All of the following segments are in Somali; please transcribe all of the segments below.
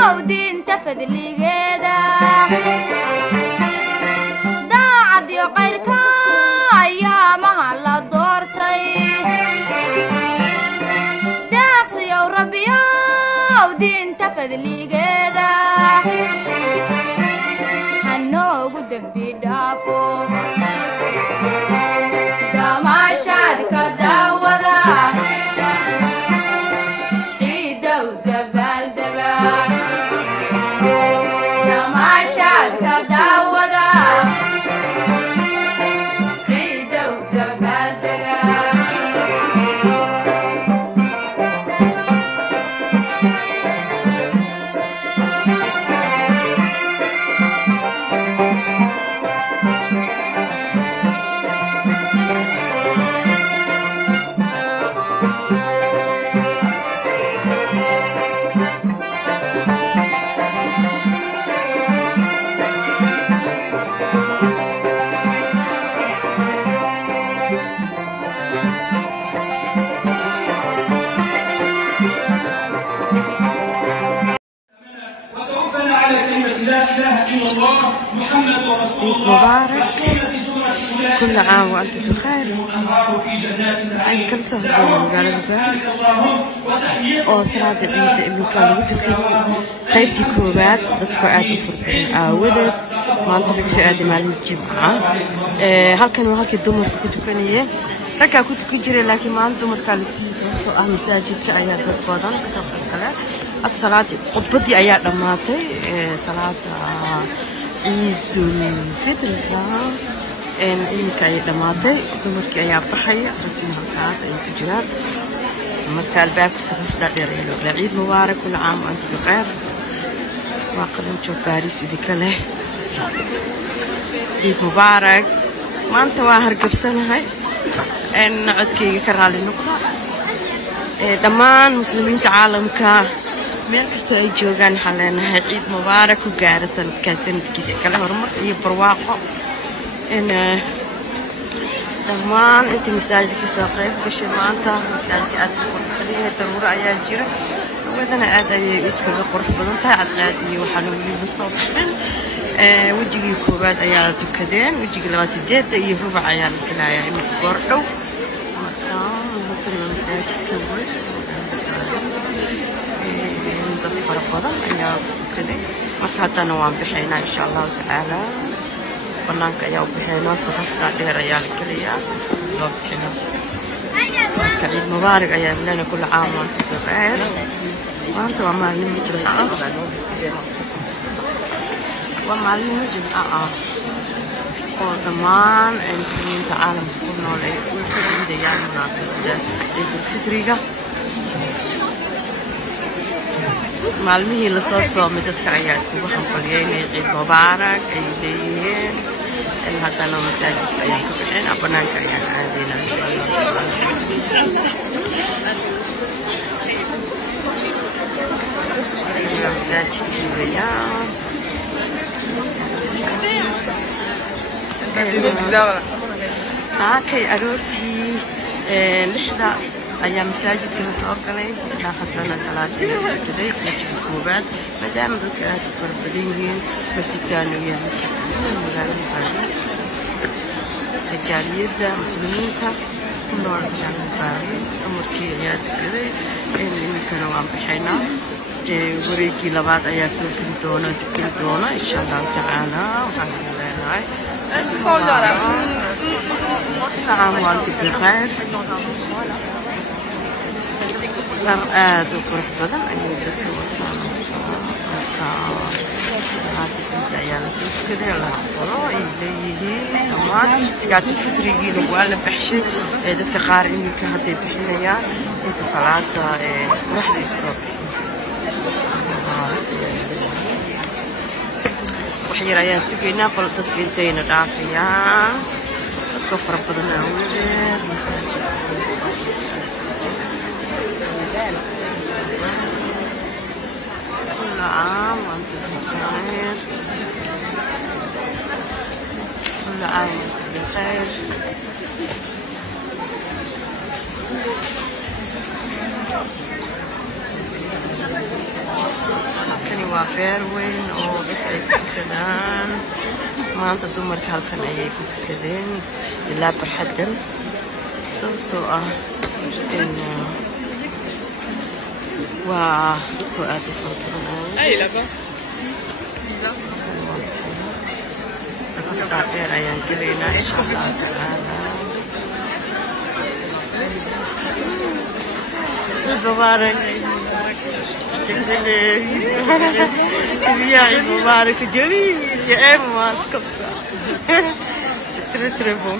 ودين تفدلي جدا داعد يقيرك يا مهلا دورتي داقسي يا ربي ودين تفدلي جدا هنو قدام بيدافو دماشاد كداودا عيدا ودبال دقا دماشاد كداودا عيدا ودبال دقا مبارك كل عام وأنتم بخير. أي كل سنة قال البارك أو صلاة العيد إنه كان ودك خيبتي كوبات ضدك عادي فرحين ودك ما أنت بك عادي مع الجمعة هل كانوا هالك الدمر كنت كنيه ركع كنت كجري لكن ما عندهم كان السيزون مساجد كأيات القادم كسفر كلا الصلاة خطبتي أيات لماتي صلاة عيد الفطر إن إنك أيات لماتي دمرك أيات بحية رجيم الكاس أي كجرات مكان الباب سفر لا عيد مبارك كل عام وأنتم بخير. واقلم شوف باريس إذا كله عيد مبارك ما أنت واهر قبسنا هاي إن عدكي كرالي النقطة دمان مسلمين عالم كا ميركست أي جوجان حالنا عيد مبارك وقارة كاتن كيس كله هرمر يبرواقه إن دمان أنت مساجدك ساقيف كشي ما أنت مساجدك أدخل خلينا ترور أيام جرا وإذا أنا يسكب القرف بدنتها عقادي وحنولي بالصوت وجهي كوبات أيام تكدين وجهي لغاسديت يهرب عيال كلايا إنك قردو ضد فرقضة أيام كذا مرحبا نوام بحينا إن شاء الله تعالى بنانك أيام بحينا صفحة دير أيام كليا بحينا عيد مبارك أيام لنا كل عام وأنتم بخير وأنتم ومعلمين جمعة ومعلمين جمعة ودمان المسلمين تعالى كلنا وكل يعني مناسبة عيد الفطر معلمي لصوصو مدتك أيها اسمه خمقليين عيد مبارك عيدين إن هذا لو مساجد أيام كبحين أبنانك أيام عادينا مساجد كبيرة ساكي أروتي لحظة أيام مساجد كنا سأقولي لا خطرنا صلاة كذا يكون كوبات ما دام ضد كأهل فربدين مسجد كانوا يهمس مجال باريس الجالية مسلمين تا كلهم كانوا باريس أمور كيريات كذا إن كانوا عم بحنا وريكي لبعض أيام كل دونا إن شاء الله تعالى وحنا لنا عام وأنتم بخير. آد وقرح بدن أيضا كنت عيال سوف كذا يلا طلع إليه أمان سكات الفطر يجي نقول بحشي دتك خارين كهدي بحنايا أنت صلاة واحد يصير وحيريات تجينا قلت تجينتين العافية تكفر بدن أولاد كل عام وأنتم بخير. كل عام وأنتم بخير. كني beer weyn oo dadka ay ku tukadaan maanta dumarka halkan ayay ku tukadeen ilaa barxaddan sababtoo ah waa ku aad u farbadan safar dhaadheer ayaan gelaynaa insha allah tacaala عيد مبارك شكرا يا عيد مبارك جميل يا ايما تكبر تتربو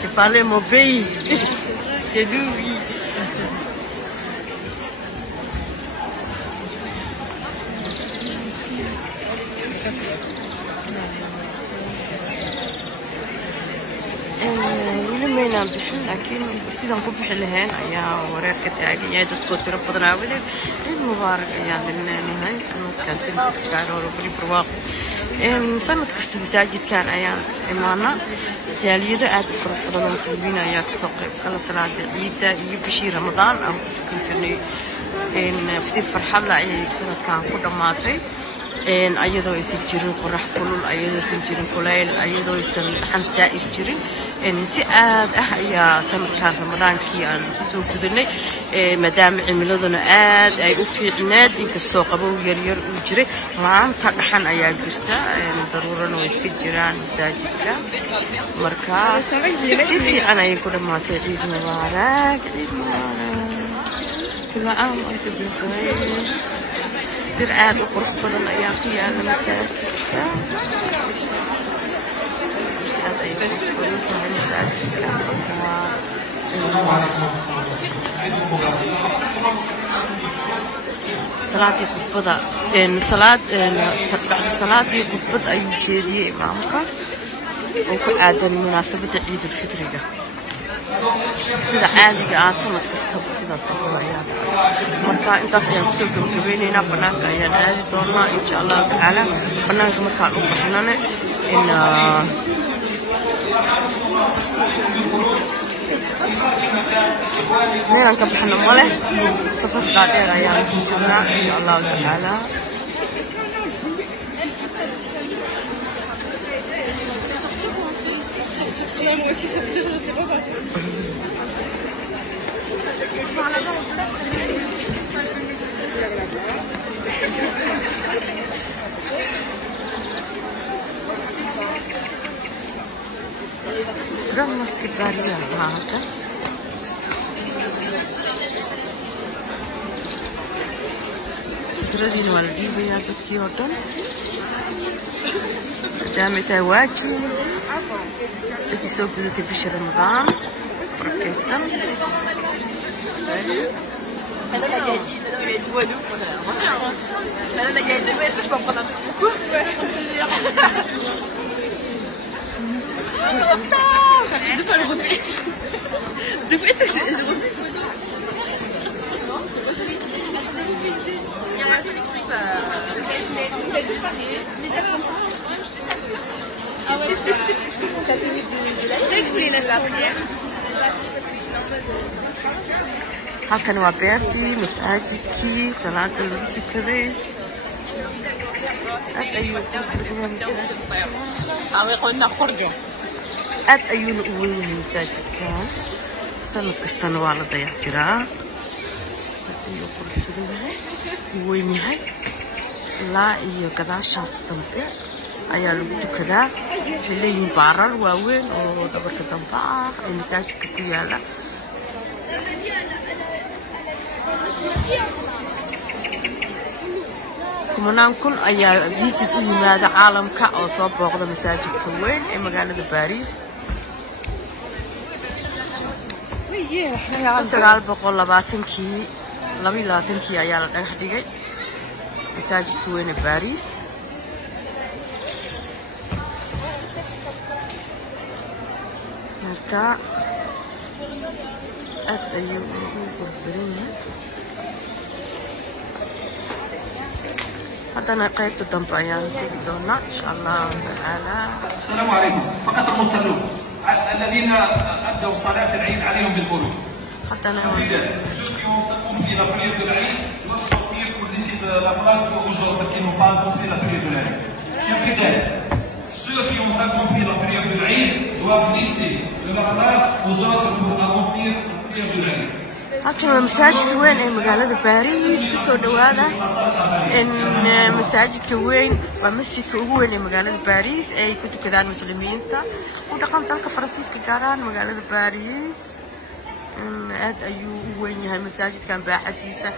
c'est pas mon pays c'est lui ولما بحن لكن سيدا نكون بحلهن يا ورير كتاعي يا دكتور ربنا ودي المبارك يا نهاية كان سنة سكر وربري برواق سنة كست مساجد كان أيام إمانا تاليدا عاد فرح فضلنا مسلمين يا كسوقي كلا صلاة العيد يبشي رمضان أو كنتني إن في فرحة لا سنة كان كل ماتي إن أيضا يسجلون قرح كلول أيضا يسجلون كليل أيضا يسمحن سائر جرين إن سعاد يا سنة كان رمضان كي أن سوق ذني مدام عملودنا عاد أي أوفي عناد إن كستوقبوا يرير وجري معهم ترحن أيام جرتا إن ضرورة ويسجلان مساجدك مركز سيدي أنا يكون ما تعيد مبارك عيد مبارك كل عام وأنت بخير برعاد وقرب بدن أيام قيام المساجد صلاة الخطبة إن صلاة بعد صلاة الخطبة أي شيء إمامك وكل آدم مناسبة عيد الفطر ده sida caadiga ah sanad kasta sidaas oo ayaan marka intaas ayaan ku soo gabagabeynayna banaanka ayaan aadi doonaa insha Allah taala banaanka marka u baxnana in meelan ka baxna male safar dheer ayaan ku sugnaa insha Allah taala Moi aussi sortir, je sais pas quoi. Vamos que varia nada. تردين والدي يا ستي وطن دامت واجي بدي سوق بدي بش رمضان ركزت Madame la Gadi, il m'a dit ouais de ouf, moi ça va rien. Madame la Gadi, ouais, ça je peux en prendre un peu beaucoup. Ça fait 2 fois le refait. 2 fois c'est que je refais. Il y a la connexion ça. Ah ouais, c'est la tenue de la. Vous savez que vous voulez nager la prière? halkan waa beertii masaajidkii salaada lagu tukaday aad ayuuna u weyn yahay masaajidkan sanad kastana waa la dayac jiraa ayuu quruxsan yahay u weyn yahay ilaa iyo gadaashaas dambe ayaa lagu tukadaa waxay leeyihiin baarar waaweyn oo dhabarka dambe ah ee masaajidka ku yaala kumanaan kun ayaa visit u yimaada caalamka oo soo booqda masaajidka weyn ee magaalada Paris 1922 ayaa la dhagax dhigay masaajidka weyn ee Paris marka aad ayuu ugu qurbayn هذا قيد الدمبيان تقدرنا إن شاء الله تعالى. السلام عليكم. فقط المصلون الذين أدوا صلاة العيد عليهم بالبرود. haddana ceux qui ont accompli la prière de l'Aïd doivent sortir pour laisser de la place pour vous autres qui n'ont pas accompli la prière de l'Aïd. Chers frères, ceux qui ont accompli la prière de l'Aïd doivent laisser de la place aux autres pour accomplir la prière de l'Aïd. halkan waa masaajidka weyn ee magaalada Paris kasoo dhawaada masaajidka weyn waa masjidka ugu weyn ee magaalada Paris ay ku tukadaan muslimiinta u dhaqan dalka Faransiiska gaar ahaan magaalada Paris aad ayuu u weyn yahay masaajidkan baaxadiisa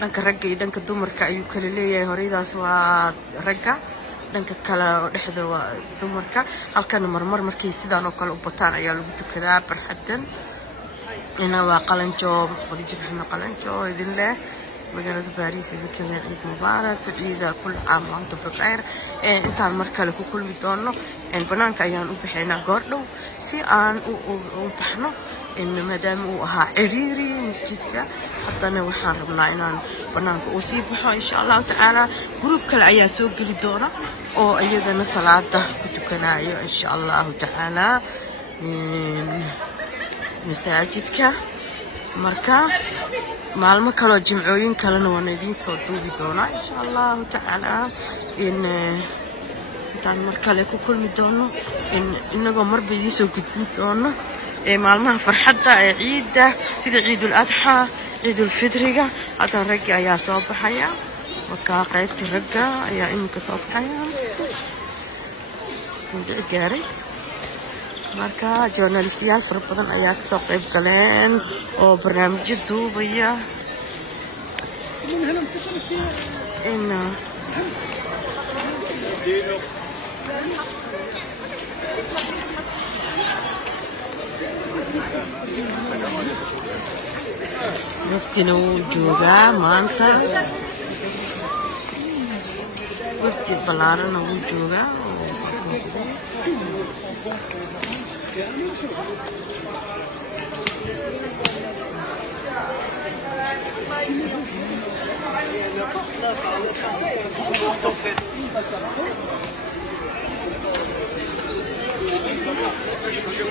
dhanka ragga iyo dhanka dumarka ayuu kala leeyahay horeydaas waa ragga dhanka kale oo dhexda waa dumarka halkan marmar markay sidaan oo kale u bataan ayaa lagu tukadaa barxadan إنه وقلن جو ورجل إحنا قلن جو إذن له مجرد باريس إذا كان عيد مبارك إذا كل عام وأنتم بخير أنت المركلة كل بدونه إن بنانك أيان وبحنا قرنو سي أن وبحنا إن مدام وها عريري مسجدك حطنا وحرمنا إن بنانك وسيبها إن شاء الله تعالى جروب كل عيا سوق للدورة أو أيضا صلاة كتكنا إن شاء الله تعالى masaajidka marka maalmo kale oo jimcooyin kalena waan idin soo duubi doonaa insha Allah ta'ala intaan mar kale ku kulmi doono inagoo marba idin soo gudbin doono maalmaha farxadda ee ciidda sida ciidul adha ciidul fidriga hadda ragga ayaa soo baxaya waka qaybta ragga ayaa iminka soo baxaya inta gaaray marka journalistiyaal fara badan ayaa ka soo qayb galeen oo barnaamijyo duubaya waqtina wuu joogaa maanta waqti ballaaran wuu joogaa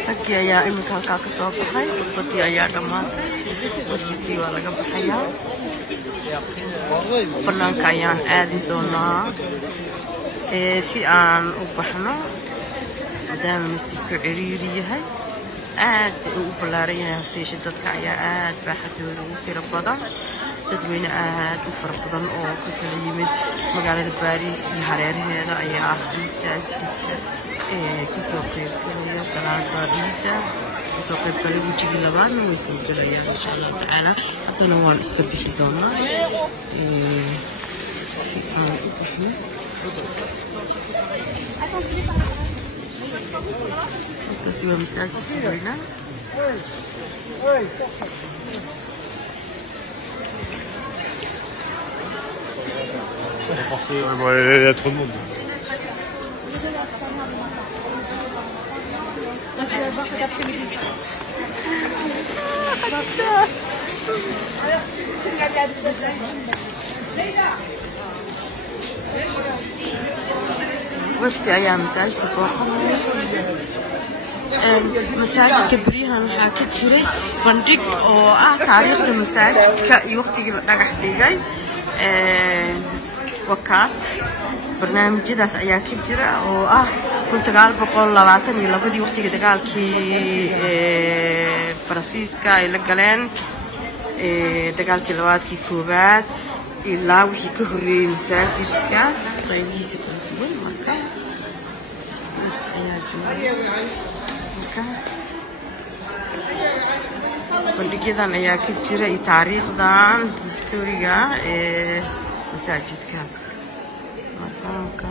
Raggi ayaa iminka halkaa ka soo baxay khudbadii ayaa dhammaatay masjidkii waa laga baxayaa banaanka ayaan aadi doonaa si aan u baxno maadaama masjidku ciriiri yahay aad u ballaaran yahay hasiishe dadka ayaa aad baaxadooda ugu tiro badan dadweyne aad u fara badan oo ka kala yimid magaalada Paris iyo hareeraheeda ayaa masaajidka kasoo qayb galaya salaada ciidda kasoo qayb galay wajigii labaadna way soo galayaan insha Allah ta'ala haddana waan iska bixi doonaa si aan u baxno kasi waa masaajidka weyna Il y a trop de monde. وقتي أيام مساجد مساجد كبريها نحكي تشري بندق أو تاريخ المساجد كوقت رجع بيجي وكاس برنامج جداس أيام كجرا أو كنت قال بقول لواتني لبدي وقت كده قال كي فرانسيسكا إلى جلان دقال كيلوات كي كوبات إلا وحي كهري مساجد كا طيب يسكت وين مركا bandhigyadan ayaa ka jira iyo taariikhdan historiga ee masaajidka maqaamka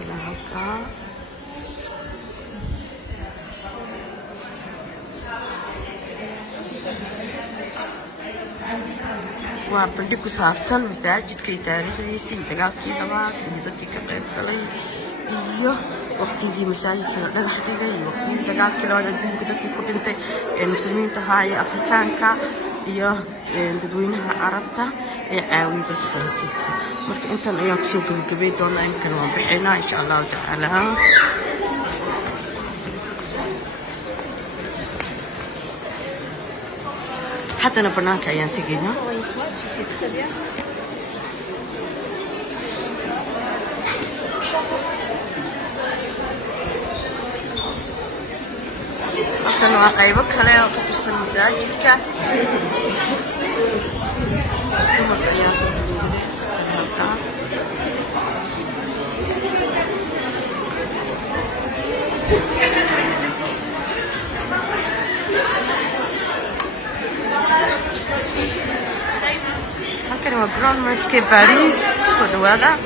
ilaa halkaa waa bandhig ku saabsan masaajidka iyo taariikhdiisa iyo dagaalkii labaad iyo dadkii ka qayb galay iyo waqtigii masaajidka la dhagax dhigay iyo waqtigii dagaalkii labaad adduunka dadkii ku dhintay muslimiinta ahaa iyo afrikaanka iyo dadweynaha carabta ee caawiyay dalka Faransiiska marka intan ayaan kusoo gabagabay doonaa inkan waan bixinaa insha Allah ta'ala حتى بنانك أيام تجينا كانوا قايبك هلا كترسل مساجدك هكذا مبرون مسكي باريس صدق هذا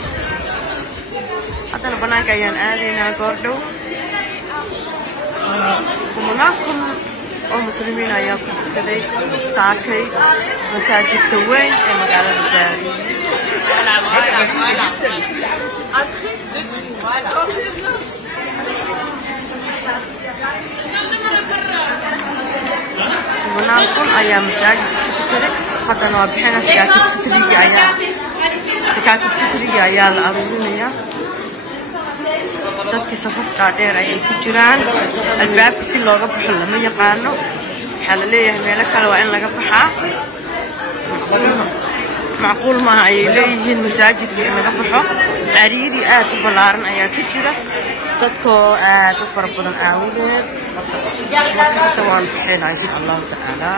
حتى أنا بناك أيام آلينا قردو ومناكم ومسلمين أيام كذا ساكي مساجد توين مقالة باريس ونكون أيام مساجد كذا حتى لو بحنا سكاتب فترية أيام سكاتب فترية أيام الأروبية dadkii safarka dheer ay ku jiraan albaabka si looga baxo lama yaqaano waxa la leeyahay meel kale waa in laga baxaa macquul ma ay leeyihiin masaajidka in laga baxo ariiri aad u balaaran ayaa ka jira dadkoo aad u fara badan aawudeed marka waan bixinaa insha Allah taala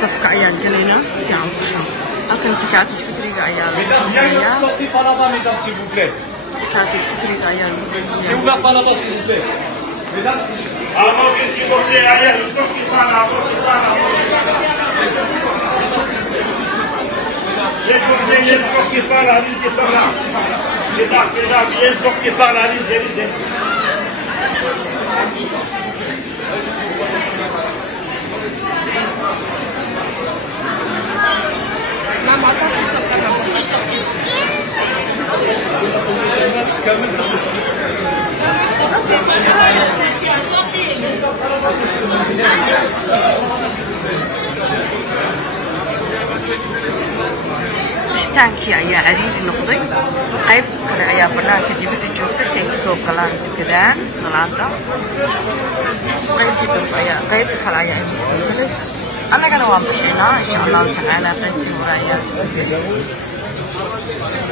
safka ayaan gelaynaa si aan u baxo halkan sakaat الفطرية ayaa lagu bixinayaa sakaat الفطرية ayaa lagu bixinayaa c'est ouvert par là-bas s'il vous plaît mesdames avancez s'il vous plaît arrière le stock qui parle avancez par là il y a le stock qui parle allez-y par là mesdames il y a le stock qui parle allez-y taankii ayaa cariiri noqday qayb kale ayaa banaanka dibadda joogta si ay kusoo galaan dukadaan salaada qaybtii dambe ayaa qayb kale ayaa kusoo galaysa annagana waan bixinaa insha Allah taala qaybtii hore ayaa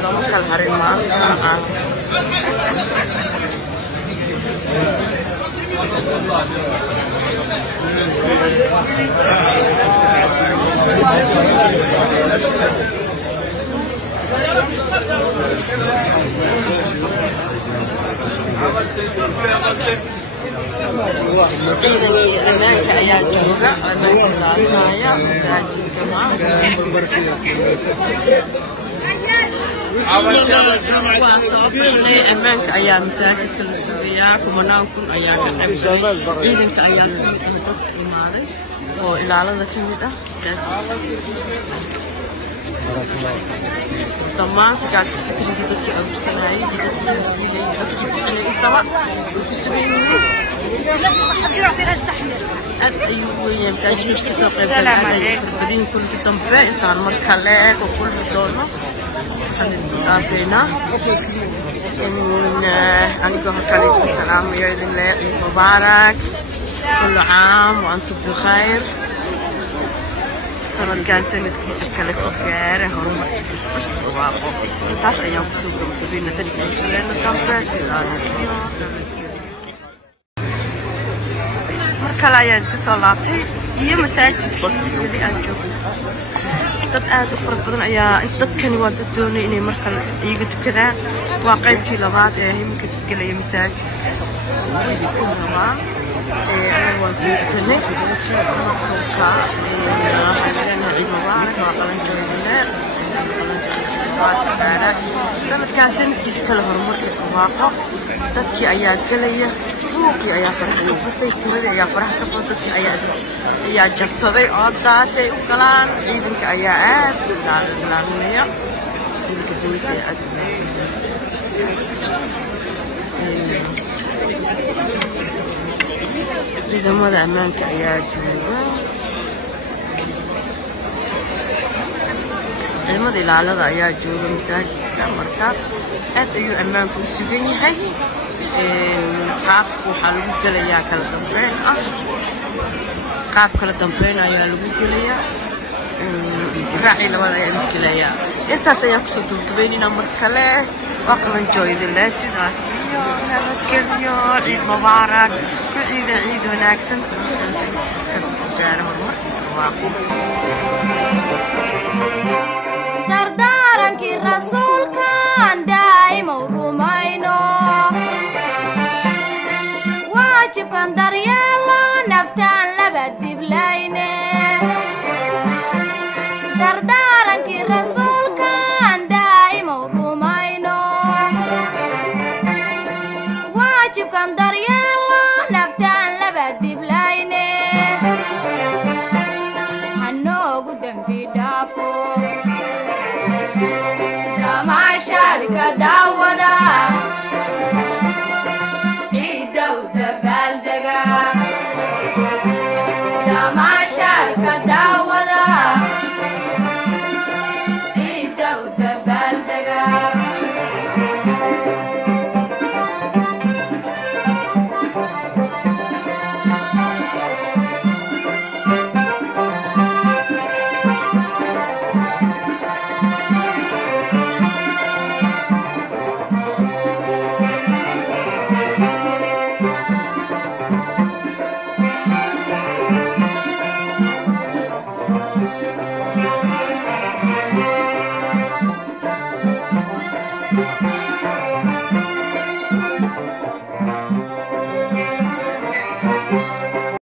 lama kala harin maanta أمانك أيام جوزة أمانك العرناية مساجد كمان وصابني أمانك أيام مساجد كل سوريا كمان نكون أيام كحبي عيدك أيام كهدك الماضي وإلى على ذا كمية مساجد dhammaan sakaatu fitriga dadkii ugu sanayay dadkii rasiilay dadkii bixinay intaba ku sugan yihiin aad ayuu weeyay masaajidka ka soo qayb galay badin kulti dambe intaan mar kale ku kulmi doono afreena aniga halkan ku salaamayo idin leeyahay mubaarak kullu caam wa antum bi khayr سنة كان سنة كيس الكلك وكاره هرمت بس بواقع انتاس ايام بسوق بينا تنقل لنا تنبس لازم مركلا يا كسلاتي هي مساجد اللي انجوب dad aad u fara badan ayaa dadkani waa dad doonay inay markan iyaga tukadaan waa qaybtii labaad ee imika galaya masaajidka waa soo tukanay marka عيد مبارك وقلن جويدنا سنة كان سنة كيس كله هرمر الواقع تذكي أيام كلية فوقي أيام فرح وبتي ترى أيام فرح كبر تذكي أيام جفصدي عداسي وكلام عيدك أيام لعنية عيدك بوليس أيام إذا ماذا أمامك أيام جويدنا ciidamada ilaalada ayaa jooga masaajidka marka aad ayuu ammaanku u sugan yahay qaabka waxaa lagu galayaa kala dambeyn ah qaab kala dambeyn ayaa lagu gelayaa raaci labada ayaa lagu gelayaa intaas ayaa kusoo gabagabeynayna mar kale waqti jooyada la sidaas iyo nabadgelyo ciid mubaarak ku ciid wanaagsan gaar horumar waaqo dardaaranki rasuulkan daa'ima rumayno waajibkan daryeelo naftaan laba diblayne dardaaranki rasuulkan daa'ima rumayno waajibkan daryeelo naftaan laba diblayne hanoogu dembi dhaafo damaashaadka daawada